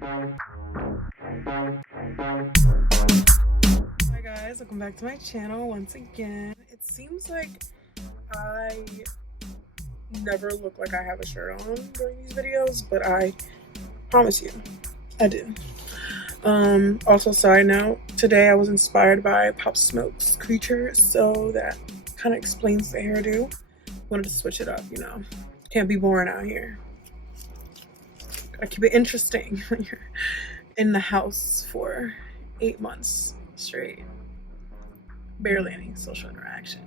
Hi guys, welcome back to my channel once again. It seems like I never look like I have a shirt on during these videos, but I promise you, I do. Also, side note, today I was inspired by Pop Smoke's Creature, so that kind of explains the hairdo. Wanted to switch it up, you know. Can't be boring out here. Gotta keep it interesting when you're in the house for 8 months straight. Barely any social interaction.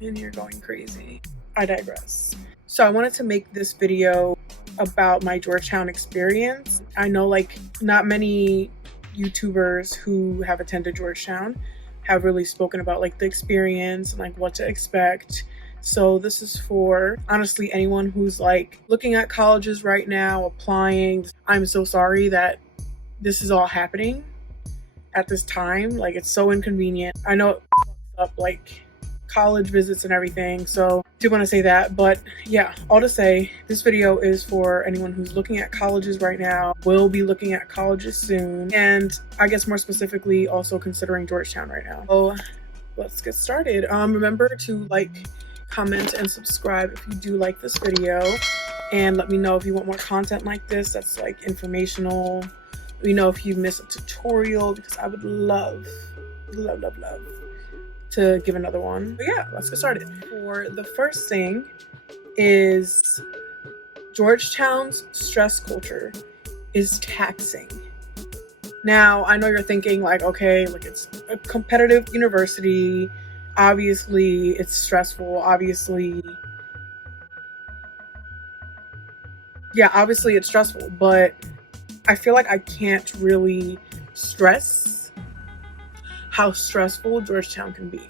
And you're going crazy. I digress. So I wanted to make this video about my Georgetown experience. I know like not many YouTubers who have attended Georgetown have really spoken about like the experience and like what to expect. So this is for honestly anyone who's like looking at colleges right now, applying. I'm so sorry that this is all happening at this time. Like, it's so inconvenient. I know it fucks up like college visits and everything, so I do want to say that. But yeah, all to say, this video is for anyone who's looking at colleges right now, will be looking at colleges soon, and I guess more specifically also considering Georgetown right now. So let's get started. Remember to like, comment, and subscribe if you do like this video, and let me know if you want more content like this that's like informational. Let me know if you miss a tutorial, because I would love to give another one. But yeah, let's get started. For the first thing is Georgetown's stress culture is taxing. Now, I know you're thinking like, okay, like it's a competitive university. Obviously, it's stressful. Obviously, it's stressful, but I feel like I can't really stress how stressful Georgetown can be.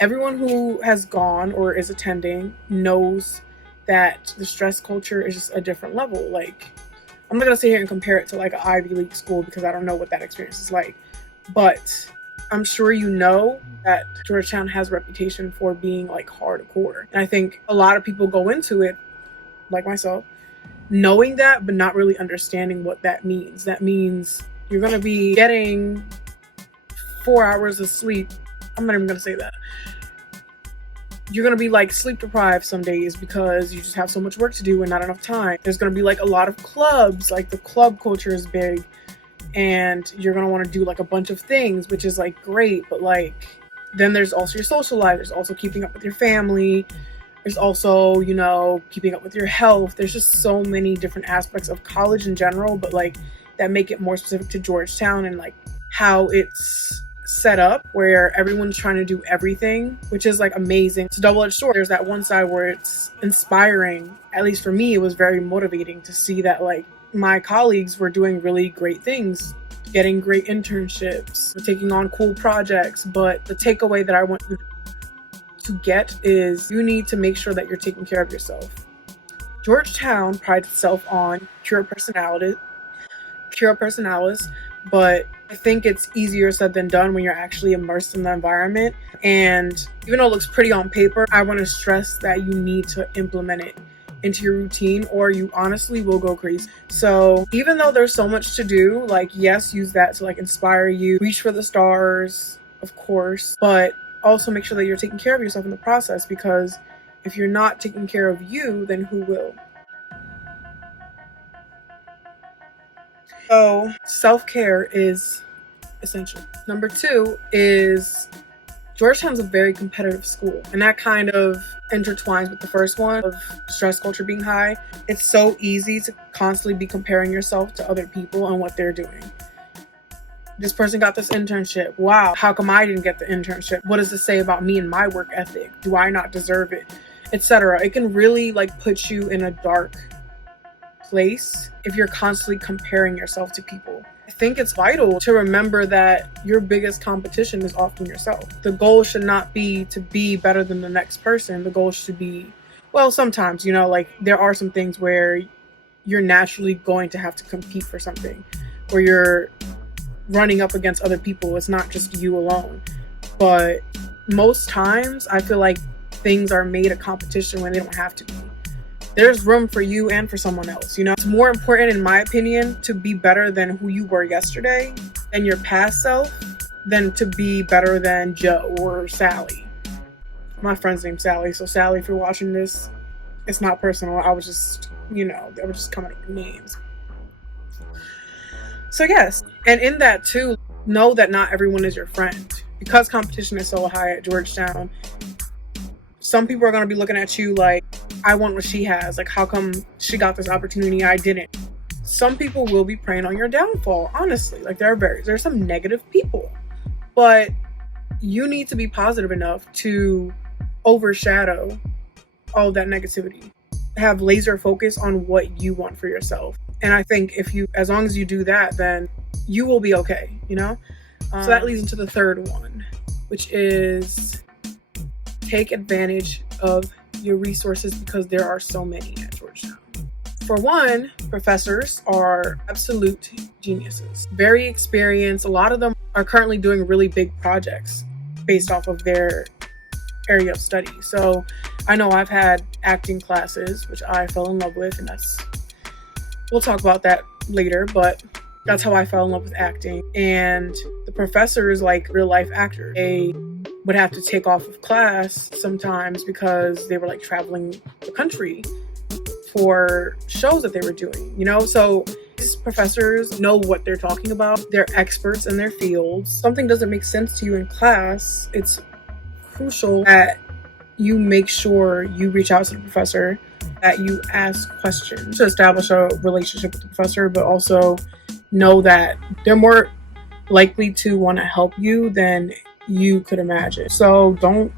Everyone who has gone or is attending knows that the stress culture is just a different level. Like, I'm not gonna sit here and compare it to like an Ivy League school because I don't know what that experience is like, but I'm sure you know that Georgetown has a reputation for being like hardcore. And I think a lot of people go into it, like myself, knowing that, but not really understanding what that means. That means you're gonna be getting 4 hours of sleep. I'm not even gonna say that. You're gonna be like sleep deprived some days because you just have so much work to do and not enough time. There's gonna be like a lot of clubs, like the club culture is big. And you're gonna want to do like a bunch of things, which is like great, but like then there's also your social life. There's also keeping up with your family. There's also, you know, keeping up with your health. There's just so many different aspects of college in general, but like that make it more specific to Georgetown and like how it's set up where everyone's trying to do everything, which is like amazing. It's a double-edged sword. There's that one side where it's inspiring. At least for me, it was very motivating to see that like my colleagues were doing really great things, getting great internships, taking on cool projects. But the takeaway that I want you to get is you need to make sure that you're taking care of yourself. Georgetown prides itself on pure personalities, but I think it's easier said than done when you're actually immersed in the environment. And even though it looks pretty on paper, I want to stress that you need to implement it into your routine or you honestly will go crazy. So even though there's so much to do, like yes, use that to like inspire you, reach for the stars, of course, but also make sure that you're taking care of yourself in the process, because if you're not taking care of you, then who will? So self-care is essential. Number 2 is Georgetown's a very competitive school, and that kind of intertwines with the first one of stress culture being high. It's so easy to constantly be comparing yourself to other people and what they're doing. This person got this internship. Wow, how come I didn't get the internship? What does this say about me and my work ethic? Do I not deserve it? Etc. It can really like put you in a dark place if you're constantly comparing yourself to people. I think it's vital to remember that your biggest competition is often yourself. The goal should not be to be better than the next person. The goal should be, well, sometimes, you know, like there are some things where you're naturally going to have to compete for something, where you're running up against other people. It's not just you alone. But most times I feel like things are made a competition when they don't have to be. there's room for you and for someone else. You know, it's more important, in my opinion, to be better than who you were yesterday and your past self than to be better than Joe or Sally. My friend's name's Sally, so Sally, if you're watching this, it's not personal. I was just, they were just coming up with names. So yes, and in that too, know that not everyone is your friend. Because competition is so high at Georgetown, some people are going to be looking at you like, I want what she has. Like, how come she got this opportunity, I didn't? Some people will be preying on your downfall, honestly. Like, there's some negative people. But you need to be positive enough to overshadow all that negativity. Have laser focus on what you want for yourself. And I think as long as you do that, then you will be okay, So that leads into the third one, which is take advantage of your resources because there are so many at Georgetown. For one, professors are absolute geniuses, very experienced. A lot of them are currently doing really big projects based off of their area of study. So I know I've had acting classes, which I fell in love with, and we'll talk about that later, but that's how I fell in love with acting. And the professors, like real life actors, they would have to take off of class sometimes because they were like traveling the country for shows that they were doing, So these professors know what they're talking about. They're experts in their fields. Something doesn't make sense to you in class, it's crucial that you make sure you reach out to the professor, that you ask questions to establish a relationship with the professor, but also know that they're more likely to want to help you than you could imagine. So don't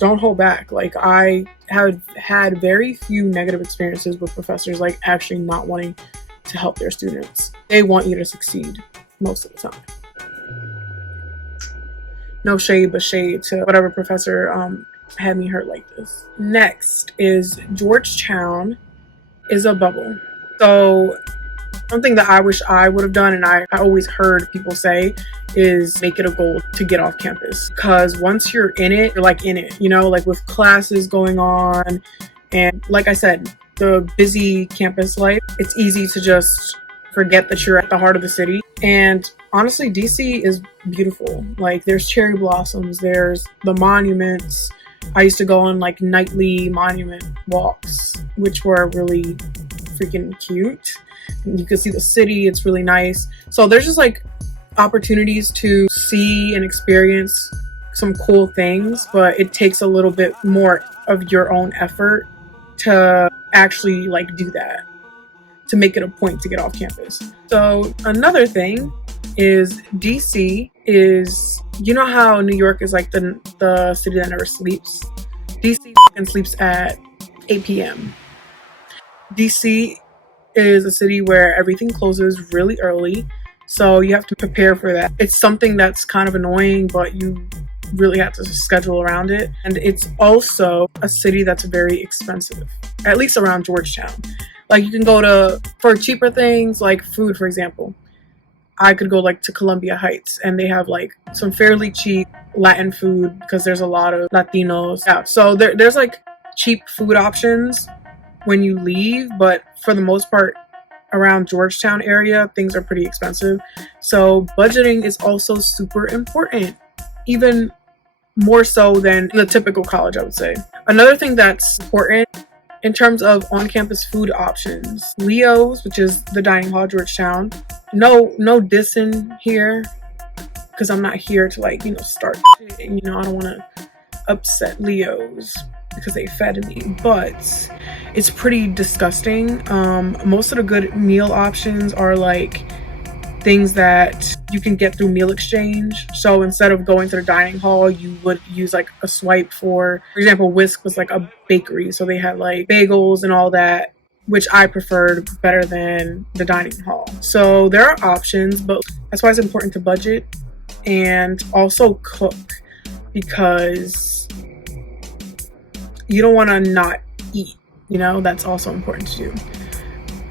hold back. Like, I have had very few negative experiences with professors like actually not wanting to help their students. They want you to succeed most of the time. No shade, but shade to whatever professor had me hurt like this. Next is Georgetown is a bubble. So something that I wish I would have done, and I always heard people say, is make it a goal to get off campus. Because once you're in it, you're like in it, like with classes going on. And like I said, the busy campus life, it's easy to just forget that you're at the heart of the city. And honestly, DC is beautiful. Like, there's cherry blossoms, there's the monuments. I used to go on like nightly monument walks, which were really freaking cute. You can see the city, it's really nice. So there's just like opportunities to see and experience some cool things, but it takes a little bit more of your own effort to actually like do that, to make it a point to get off campus. So another thing is DC is, how New York is like the city that never sleeps? DC sleeps at 8 p.m. DC is a city where everything closes really early, so you have to prepare for that. It's something that's kind of annoying, but you really have to schedule around it. And it's also a city that's very expensive, at least around Georgetown. Like, you can go for cheaper things like food, for example. I could go like to Columbia Heights, and they have like some fairly cheap Latin food because there's a lot of Latinos. Yeah, so there's like cheap food options when you leave, but for the most part around Georgetown area, things are pretty expensive. So budgeting is also super important, even more so than the typical college, I would say. Another thing that's important in terms of on-campus food options, Leo's, which is the dining hall at Georgetown. No dissing here, because I'm not here to like, start shit. And, I don't want to upset Leo's because they fed me, but it's pretty disgusting. Most of the good meal options are like things that you can get through meal exchange. So instead of going to the dining hall, you would use like a swipe for example, Whisk was like a bakery. So they had like bagels and all that, which I preferred better than the dining hall. So there are options, but that's why it's important to budget and also cook, because you don't want to not eat, that's also important to do.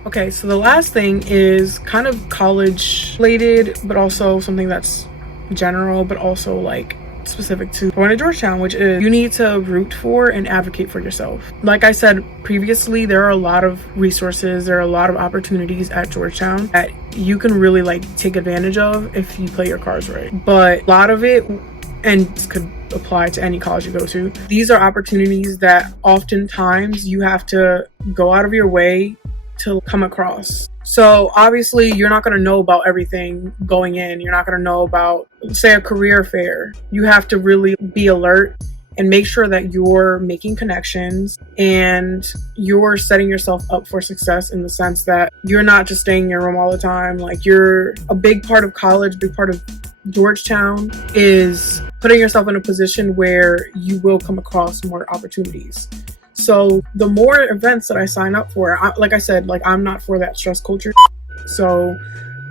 Okay, so the last thing is kind of college related, but also something that's general, but also like specific to going to Georgetown, which is you need to root for and advocate for yourself. Like I said previously, there are a lot of resources, there are a lot of opportunities at Georgetown that you can really like take advantage of if you play your cards right. But a lot of it, and this could apply to any college you go to, these are opportunities that oftentimes you have to go out of your way to come across. So obviously you're not going to know about everything going in. You're not going to know about, say, a career fair. You have to really be alert and make sure that you're making connections and you're setting yourself up for success, in the sense that you're not just staying in your room all the time. Like, you're a big part of college, big part of Georgetown is putting yourself in a position where you will come across more opportunities. So the more events that I sign up for, like I said, like, I'm not for that stress culture. So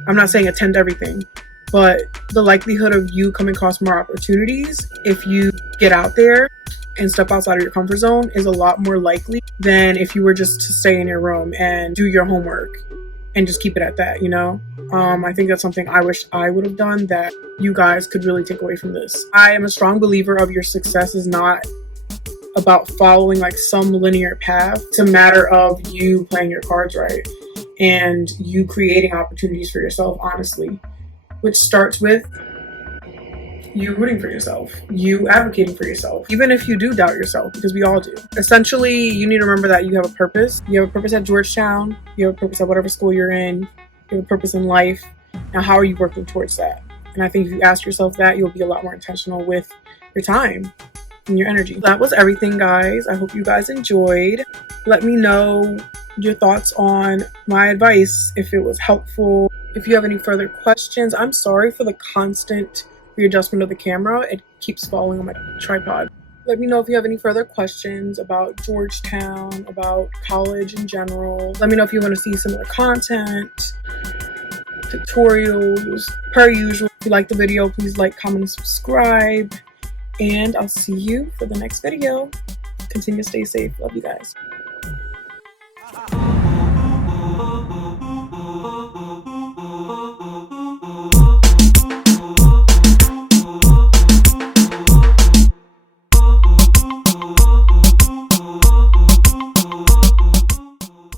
I'm not saying attend everything, but the likelihood of you coming across more opportunities if you get out there and step outside of your comfort zone is a lot more likely than if you were just to stay in your room and do your homework and just keep it at that, you know? I think that's something I wish I would have done that you guys could really take away from this. I am a strong believer of your success is not about following like some linear path. It's a matter of you playing your cards right and you creating opportunities for yourself, honestly, which starts with you rooting for yourself, you advocating for yourself, even if you do doubt yourself, because we all do. Essentially, you need to remember that you have a purpose. You have a purpose at Georgetown, you have a purpose at whatever school you're in, you have a purpose in life. Now, how are you working towards that? And I think if you ask yourself that, you'll be a lot more intentional with your time and your energy. That was everything, guys. I hope you guys enjoyed. Let me know your thoughts on my advice, if it was helpful. If you have any further questions, I'm sorry for the constant readjustment of the camera. It keeps falling on my tripod. Let me know if you have any further questions about Georgetown, about college in general. Let me know if you want to see similar content, tutorials, per usual. If you like the video, please like, comment, and subscribe. And I'll see you for the next video. Continue to stay safe. Love you guys.